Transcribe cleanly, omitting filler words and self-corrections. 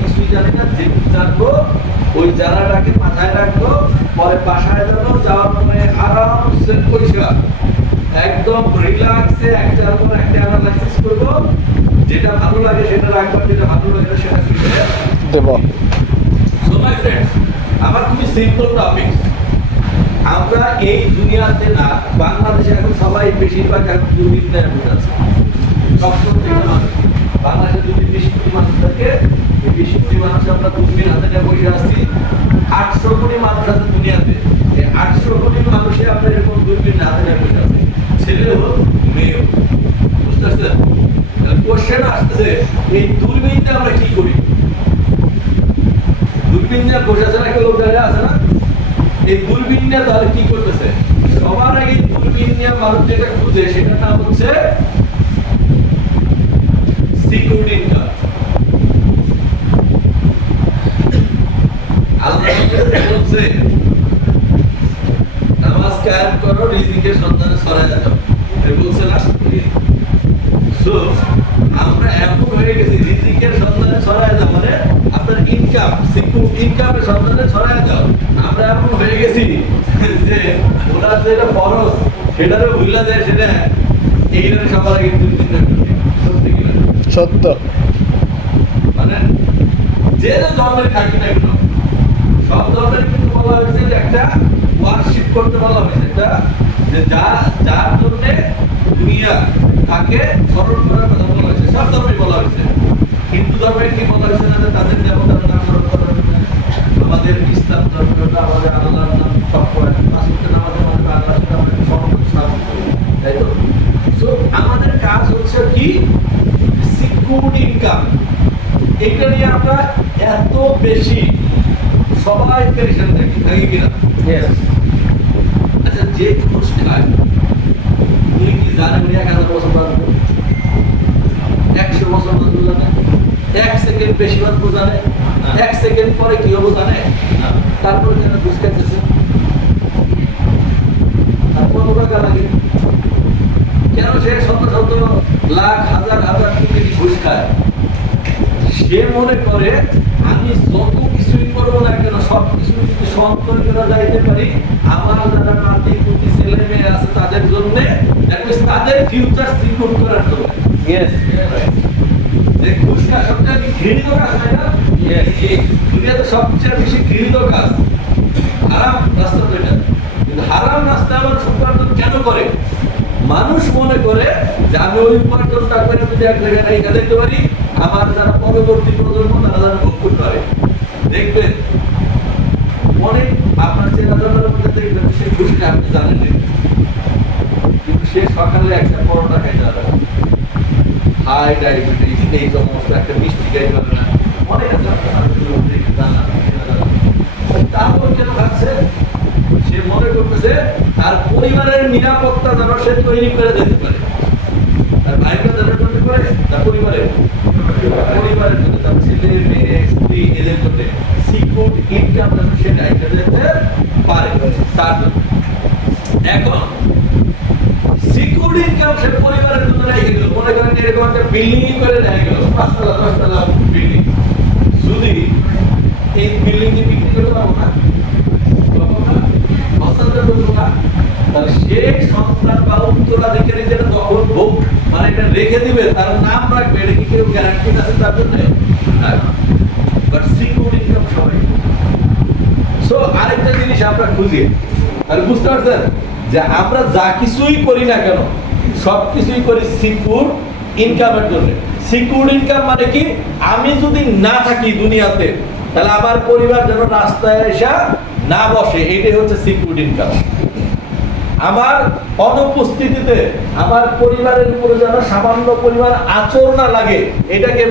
কিছুই জানি না, যেটুকু জানবো ওই জানাটাকে মাথায় রাখবো, পরে বাসায় যাবো, যাওয়ার পরে আরামসে পয়সা একদম রিল্যাক্সে একটার পর একটা অ্যানালাইসিস করবো, যেটা ভালো লাগে সেটা রাখবো, যেটা ভালো লাগে না সেটা ফিরে দেব। সো মাই ফ্রেন্ডস, আমার খুবই সিম্পল টপিক। আমরা এই দুনিয়াতে না, বাংলাদেশে এখন সবাই বেশিরভাগ এখন দুর্নীতির মধ্যে আছে। বাংলাদেশে যদি 20 কোটি মানুষ থাকে, এই 20 কোটি মানুষ আমরা দুর্নীতির হাতে নিয়ে বসে আছি। 800 কোটি মানুষ আছে দুনিয়াতে, এই 800 কোটি মানুষে আমরা এরকম দুর্নীতির হাতে নিয়ে বসে আছি, ছেলে হোক মেয়ে হোক। বুঝতে পারছেন? কোশ্চেন আসতেছে, এই দুর্নীতিতে আমরা কি করি? দুর্নীতি বসে আছে না, কেউ লোক দাঁড়িয়ে আছে না, এই দূরবীন নিয়ে তাহলে কি করতেছে? সবার আগে দূরবীন নিয়ে মানুষ যেটা খুঁজে সেটার নাম হচ্ছে সিকিউরিটি ইনকাম। আল্লাহ বলছে নামাজ কায়েম করো, রিজিকের সন্ধানে ছড়ায় যাও, এই বলছে না? সো আমরা এমন হয়ে গেছি, রিজিকের সন্ধানে ছড়ায় যাও মানে আপনার ইনকাম, সিকিউরিটি ইনকামের সন্ধানে ছড়ায় যাও। আমরা এমন হয়ে গেছি যে ওনার যেটা ফরজ সেটারও ভুলা যায়, সেটা এইটার সবার আগে সত্যি কিনা? সত্য। মানে যে ধর্মের থাকি না কেন, সব ধর্মের কিন্তু বলা হয়েছে যে একটা ওয়ার্কশিপ করতে বলা হয়েছে, একটা যে যার জন্য দুনিয়া তাকে স্মরণ করার কথা বলা হয়েছে, সব ধর্মে বলা হয়েছে। হিন্দু ধর্মে কি বলা হয়েছে না, তাদের দেবতার নাম স্মরণ করা হয়েছে। আমাদের ইসলাম ধর্মটা আমাদের আল্লাহর নাম সব করে, আসলে আমাদের মধ্যে আল্লাহর সাথে আমরা সম্পর্ক স্থাপন করি, তাই তো? সো আমাদের কাজ হচ্ছে কি, সিকিউরিটি ইনকাম। এটা নিয়ে আমরা এত বেশি সবাই পেরেশান থাকি, নাকি কিনা? আচ্ছা, যে ঘুষ খায় উনি কি জানে উনি 1000 বছর বাঁচবে, 100 বছর বাঁচবে জানে, 1 সেকেন্ড বেশি বাঁচবো জানে, 1 সেকেন্ড পরে কি হবো জানে? তারপরে কেন ঘুষ খাইতেছে? তারপর টাকা লাগে কেন? সে শত শত লাখ হাজার হাজার কোটি ঘুষ খায়। সে মনে করে আমি যত কিছুই করবো না কেন, সব কিছু যদি সঞ্চয় করা যাইতে পারি, আমার যারা নাতি পুতি ছেলে মেয়ে আছে তাদের জন্য, তাদের ফিউচার সিকিউর করার জন্য। যে ঘুষ খাওয়া সবচেয়ে ঘৃণিত কাজ, তাই না? দুনিয়াতে সবচেয়ে বেশি ঘৃণিত কাজ হারাম রাস্তা। তো এটা কিন্তু হারাম রাস্তা আবার উপার্জন কেন করে? মানুষ মনে করে যে আমি ওই উপার্জনটা করে যদি এক জায়গায় রেখে দিতে পারি, আমার যারা পরবর্তী প্রজন্ম তারা যেন ভোগ করতে পারে। দেখবেন অনেক আপনার চেনাজানার মধ্যে দেখবেন সে ঘুষ খায়, আপনি জানেন কিন্তু সে সকালে একটা পরোটা খাইতে পারে, হাই ডায়াবেটিস এই সমস্ত, একটা মিষ্টি খাইতে পারে না, অনেক আছে তারপর কেন খাচ্ছে? সে মনে করতেছে তার পরিবারের নিরাপত্তা যেন সে তৈরি করে দিতে পারে, তার ভাইকে যেন তৈরি করে, তার পরিবারের জন্য, তার ছেলে মেয়ে স্ত্রী এদের জন্য সিকিউর ইনকাম যেন সে ডাইতে দিতে পারে তার জন্য। এখন সিকিউর ইনকাম সে পরিবারের জন্য রেখে গেল, মনে করেন এরকম একটা বিল্ডিং করে রেখে গেল, 5 তলা 10 তলা বিল্ডিং। যদি এই বিল্ডিং কে বিক্রি করতে পারবো না, তাহলে সেই সন্তান বা উত্তরাধিকারীদের যখন ভোগ মানে এটা রেখে দিবে, তার নাম রাখবে, এটা কি কেউ গ্যারান্টি আছে তার জন্য? বাট সিকিউরিটি ইনকাম সবাই। সো আরেকটা জিনিস আমরা খুঁজি, তাহলে বুঝতে পারছেন যে আমরা যা কিছুই করি না কেন সব কিছুই করি সিকিউর ইনকামের জন্য। সিকিউর ইনকাম মানে কি, আমি যদি না থাকি দুনিয়াতে তাহলে আমার পরিবার যেন রাস্তায় এসে না বসে, এটাই হচ্ছে সিকিউরিটি ইনকাম। আমার অনুপস্থিতিতে আমার পরিবারের উপরে যেন সামান্য পরিমাণ আচর না লাগে, এটাকে